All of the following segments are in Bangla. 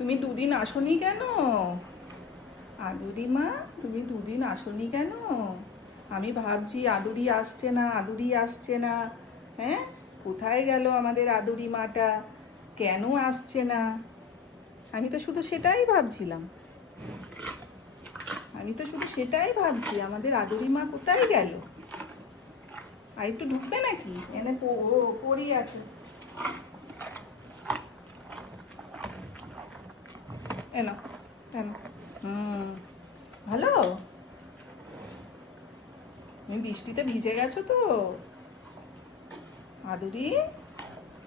তুমি দুদিন আসোনি কেন? আদুরি মা, তুমি দুদিন আসোনি কেন? আমি ভাবছি আদুরি আসছে না, আদুরি আসছে না। হ্যাঁ, কোথায় গেল আমাদের আদুরি মাটা? কেন আসছে না? আমি তো শুধু সেটাই ভাবছিলাম। আমাদের আদুরি মা কোথায় গেল? আর একটু ঢুকবে নাকি? এনে পড়ি আছে। এনো এনো। ভালো। তুমি বৃষ্টিতে ভিজে গেছো তো আদুরি?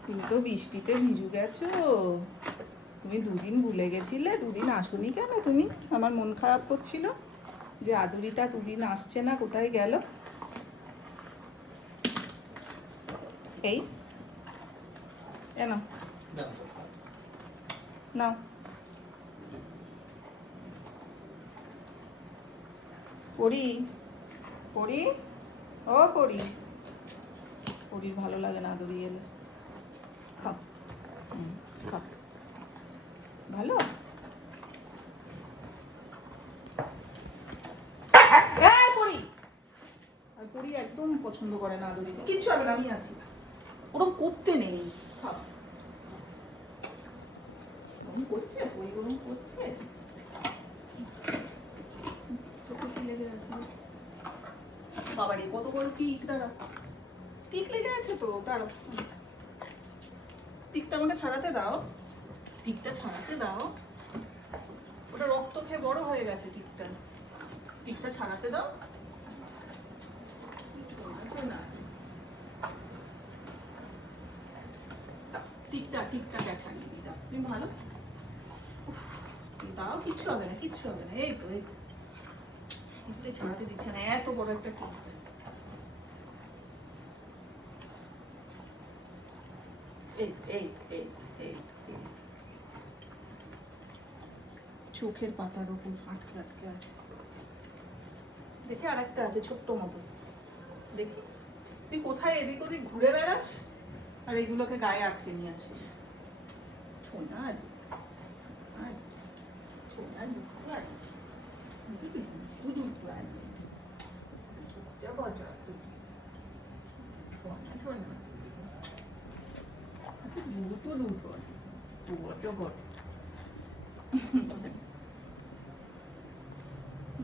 তুমি তো বৃষ্টিতে ভিজু গেছো। তুমি দুদিন ভুলে গেছিলে, দুদিন আসোনি কেন তুমি? আমার মন খারাপ করছিল যে আদুরিটা দুদিন আসছে না, কোথায় গেল? এই এনো নাও। পড়ি পড়ি ও পড়ি। পড়ির ভালো লাগে না আদুরি এলে। খাও, খাও। ভালো। পড়ি আর পড়ি একদম পছন্দ করে না আদুরিকে। কিচ্ছু হবে না, আমি আছি। ওরকম করতে নেই। খাও। গরম করছে, পড়ি গরম করছে। চোখে কি লেগে আছে? বাবারে কত বড় টিক! দাঁড়া, টিক লেগে আছে তো। দাঁড়া, টিকটা আমাকে ছাড়াতে দাও। টিকটা ছাড়াতে দাও। ওটা রক্ত খেয়ে বড় হয়ে গেছে টিকটা। টিকটা ছাড়াতে দাও। না, টিকটা ছাড়িয়ে দিই। দাও, তুমি ভালো। দাও, কিচ্ছু হবে না, কিচ্ছু হবে না। এই তো কিছুতেই ছাড়াতে দিচ্ছে না, এত বড় একটা টিক। এই এই এই এই চোখের পাতার ওপর আটকে আটকে আছে। দেখি আর একটা আছে ছোট্ট মতো। দেখি তুই কোথায় এদিক ওদিক ঘুরে বেড়াস আর এগুলোকে গায়ে আটকে নিয়ে আসিস। ছোনা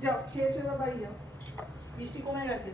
যাও, খেয়েছো বা বাড়ি যাও। বৃষ্টি কমে গেছে।